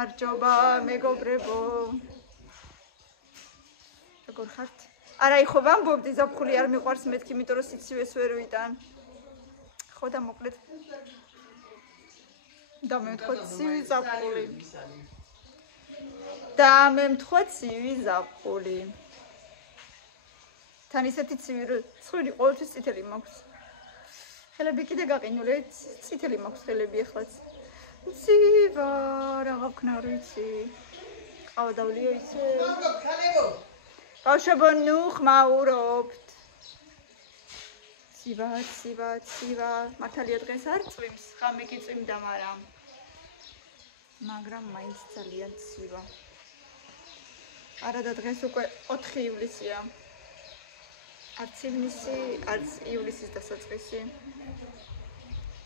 გამარჯობა მეგობრებო. როგორ ხართ? არა იხო ვამბობდი ზაფხული არ მიყვარს მეთქი, იმიტომ რომ სიცივეს ვერ ვიტან. ხო და მოკლედ. და მე მთქვა ცივი ზაფხული. და მე მთქვა ცივი ზაფხული. თან ისეთი ცივი რომ ცხვირი ყოველთვის წითელი მაქვს. ხელები კიდე გაყინული, წითელი მაქვს ხელები ახლაც. ცივა რაღა ვქნა არ ვიცი. ყავა დავლიო იცი. ბავშვებო ნუ ხმაურობთ. ცივა. მართალია დღეს არ წვიმს, ხამე კი წვიმდა, მაგრამ მაინც ძალიან ცივა. არა და დღეს უკვე 4 ივლისია. არც ივნისი, არც ივლისის დასაწყისი.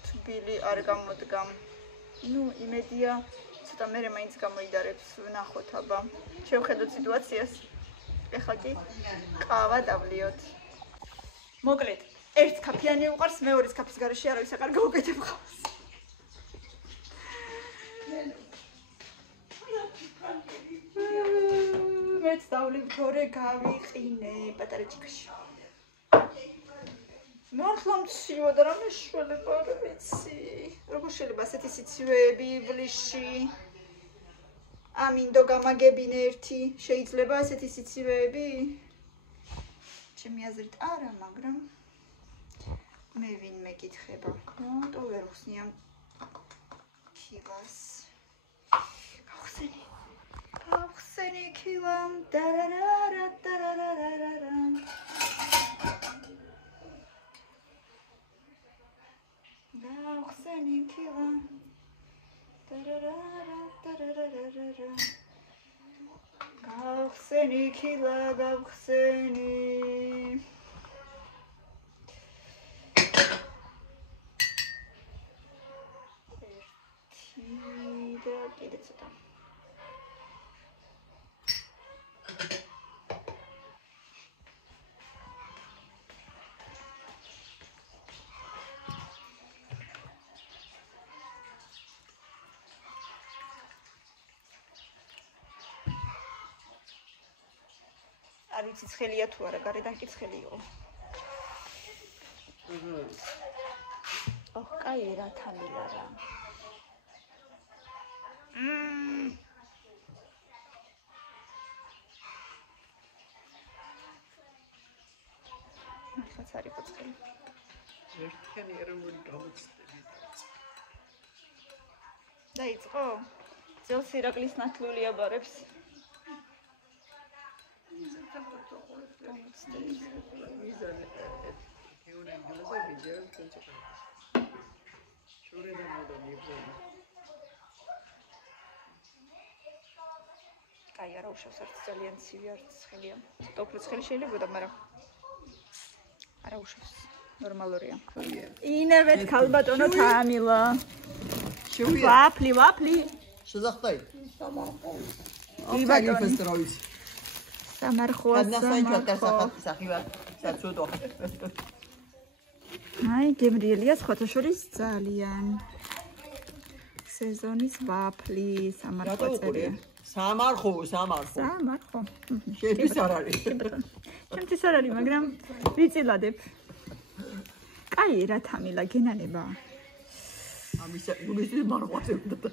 თბილი არ გამოდგა. ნუ იმედია, ცოტა მერე მაინც გამოიდარებს, ვნახოთ აბა. შევხედოთ სიტუაციას. ეხლა კი ყავა დავლიოთ. მოკლედ, ერთ კაფიანი უყარს, მეორის კაფის გარეშე არავის აღარ გაუკეთებ ყავს. მეც დავლივ თორე გავიყინე პატარა ჭიქაში. მართლა მცივო და რა მეშველება არ ვიცი. როგორ შეიძლება ასეთი სიცივეები ივლისში? ამინდო გამაგებინე ერთი, შეიძლება ასეთი სიცივეები? ჩემი აზრით არა, მაგრამ მე ვინ მეკითხება. ნუ ვერ ხსნიან ქილას. გავხსენი ქილამ დარარარარარარარა. გავხსენი ქილამ დარარარარარარა. გავხსენი ქილა, გავხსენი. ერთი და კიდე ცოტა. არ ვიცი ცხელია თუ არა, გარედან კი ცხელი იყო. ოხ, კაი რა თამილა რა. მართლაც არ იყო ცხელი. ერთიანი ეროვნული გამოცდები. დაიწყო? ძელს ირაკლის ნათლული აბარებს. კაი არა უშავს არც ძალიან ცივი არც ცხელია. ცოტა უფრო ცხელი შეიძლებოდა, მაგრამ არა უშავს. ნორმალურია. ინევეთ ქალბატონო თამილა. ვაფლი. შეზახტაი. იბატონი. ფესტრავის. სამარხოა. აი, გემრიელია სხვათა შორის ძალიან. სეზონის ვაფლი, სამარხო წერია. სამარხო. შეთვის არ არის. ჩემთვის არ არის, მაგრამ ვიწილადებ. კაი რა თამილა გენანება. ამის გულისი მარღვაზე უნდა.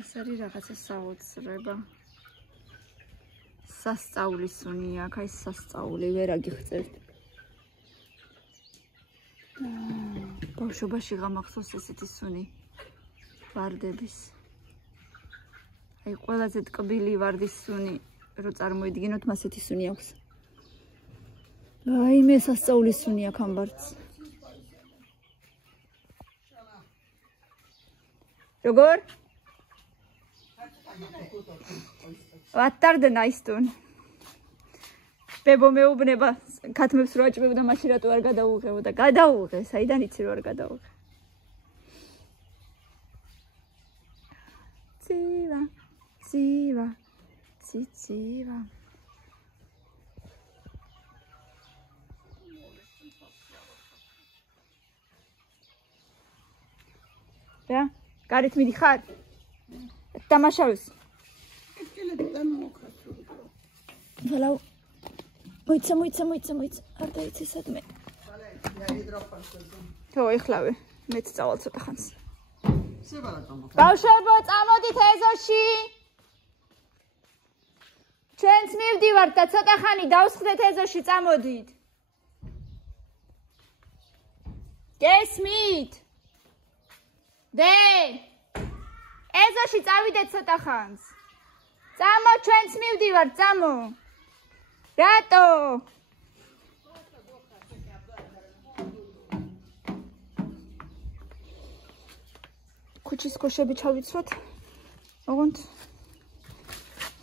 ეს არის რაღაცა საოცრება. სასწაულის უნია, აქ აი სასწაული ვერ აგიხსენებთ. ბავშვობაში გამახსოვს ესეთი სუნი ვარდების. აი ყველაზე ტკბილი ვარდის სუნი რო წარმოიდგინოთ, მასეთი სუნი აქვს. აი მე სასწაულის სუნი აქ ამბარც. როგორ? ვატარდნა ისტუნ. ბებო მეუბნება, ქათმებს რო აჭმევდა, მაშინ რატო არ გადაუღეო და გადაუღე, საიდან იცი რო არ გადაუღე. ცივა, ცივა, ცივა. რა? გარეთ მიდიხარ? დამაშავეს. ვალაუ. მოიცა. არ დაიცე სადმე. თო, ეხლავე. მეც წავალ ცოტა ხანს. ბავშვებო, წამოდით ეზოში. ჩვენც მივდივართ და ცოტა ხანი დავსხდეთ ეზოში, წამოდით. გესმით? დე ეზოში წავიდეთ ცოტა ხანს. წამო, ჩვენც მივდივართ, წამო. რატო? ქუჩის ქოშები ჩავიცვათ. ოღონდ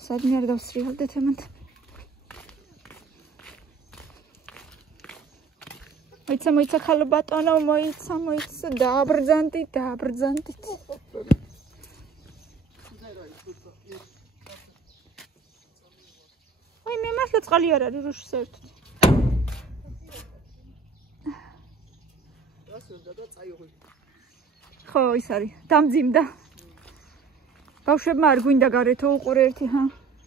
სადმე არ დავსრიალდეთ ემანთ. მოიცა ხალო ბატონო, მოიცა, დააბრძანდით. აი მე მართლა წყალი არ არის რუში საერთოდ. ხო, ის არის. დამძიმდა. ბავშვებმა არ გვინდა გარეთო უყურე ერთი, ჰა.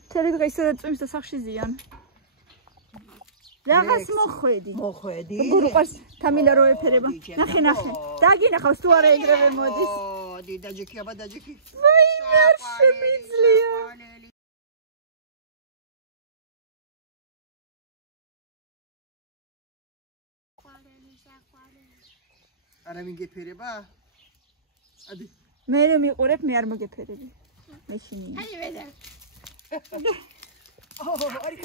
მთელი დღე ისედაც წვიმს და სახში ზიან. რაღაც მოხვედი. გურუყარს თამინდა რო ეფერება. ნახე. დაგინახავს თუ არა ეგრევე მოდის. დაჯექი. ვაი, მე არ შემიძლია. არა მიგეფერება? ადი. მე რომ მიყურებ, მე არ მოგეფერები. მე შინია. აი ვედა. არი.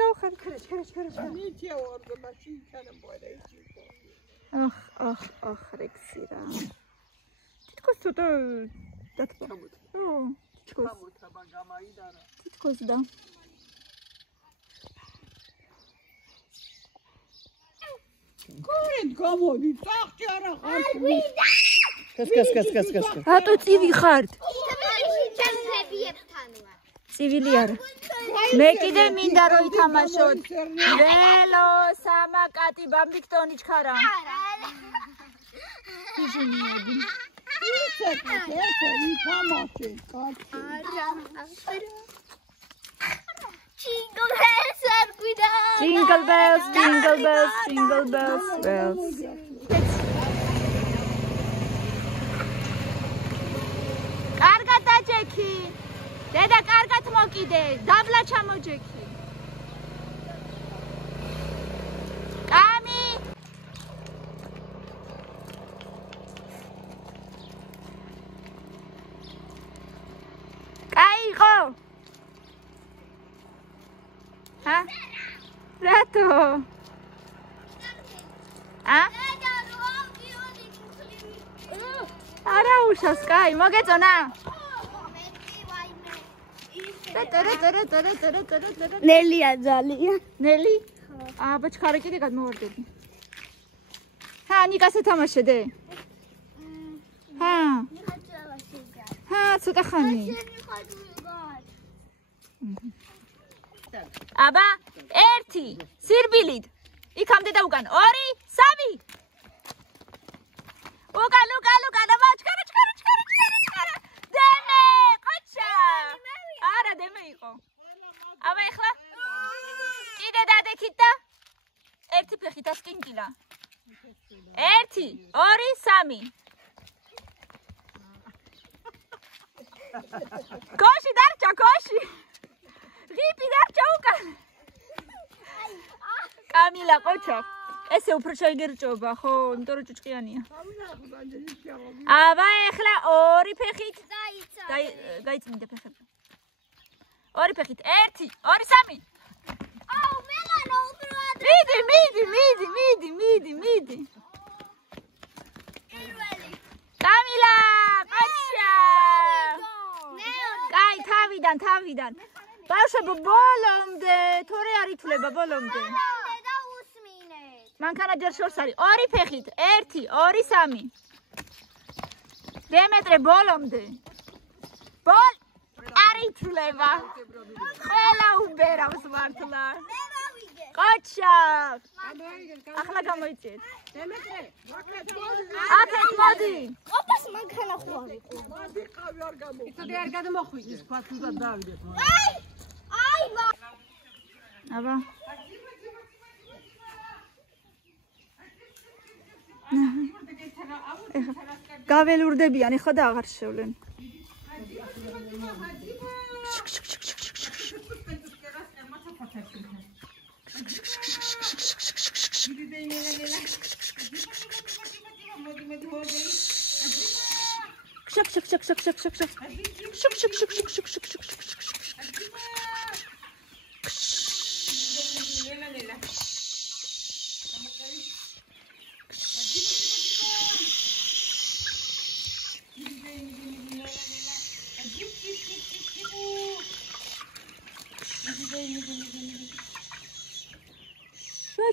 გაუხარდა. ნიჩია ვარდა მაშინ ჩანამბოა იცი. ახ, რექსი რა. თითქოს ცოტა დათბა. თითქოს. ამოთაბა გამაიდარა. თითქოს და. გორეთ გამოდი, წახჭი არა ხარ. კას. რატო წივი ხართ? წივილი არა. მე კიდე მინდა რომ ითამაშოთ. ველო, სამაკატი, ბამბიქტონი ჩქარა. ბიჟუნიები. ითამაშე, კაცი. Jingle bells. კარგად დაჯექი. დედა კარგად მოკიდე. დაბლა ჩამოჯექი. კამი. კაიღო. ჰა? რატო? არა უშავს, კაი, მოგეწონა? ნელია ძალიან. ნელი? აბა ჩქარა კიდე გადმოვარდები. ჰა, ნიკას ეთამაშედე? ჰა, ცოტა ხანი. აბა, 1 სირბილით. იქამდე და უკან 2 3 უკან აბა ჩქარა. დემე, ყოჩა. არა, დემე იყო. აბა ეხლა კიდე დადექით და 1 ფეხით ასკინკილა. 1 2 3 კოში დარჩა, კოში. ღიპი დარჩა უკან. კამილა ყოჩა. ესე უფრო შეიგერჭობა, ხო, იმიტომ რომ ჭუჭყიანია. აბა ეხლა 2 ფეხით. გაიწმინდა ფეხები. 2 ფეხით. 1 2 3 აუ, მელანო უბრალოდ. მიდი. კამილა, ყოჩა. თავიდან. ბავშვებო, ბოლომდე, თორე არ ითვლება ბოლომდე. და უსმინეთ. მანქანა ჯერ შორს არის. 2 ფეხით. 1, 2, 3. დემეტრე ბოლომდე. არ ითვლება. ყველა უბერავს მართლა. მე მოვიგე. ყოჩა. ახლა გამოიწიეთ. დემეტრე, აქეთ მოდი. ყოფას მანქანა ხო არიყო. მოდი ყავი არ გამო. იცოდე არ გადმოხვიდეს, თქვა თუნდაც დავიდეთ. აი ვა. აბა. გაველურდებიან, ხო და აღარ შევლენ.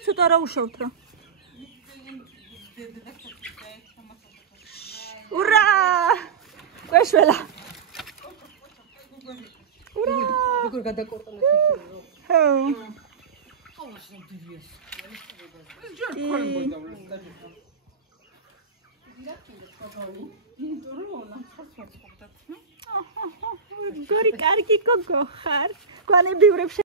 ცოტა რა უშავთ რა. ურა! გვეშველა. ურა! როგორ გადაკორტონა შეიძლება? ხო. ყოველს მდივიეს. გორი კარგი გოგო ხარ. გვანებიურებს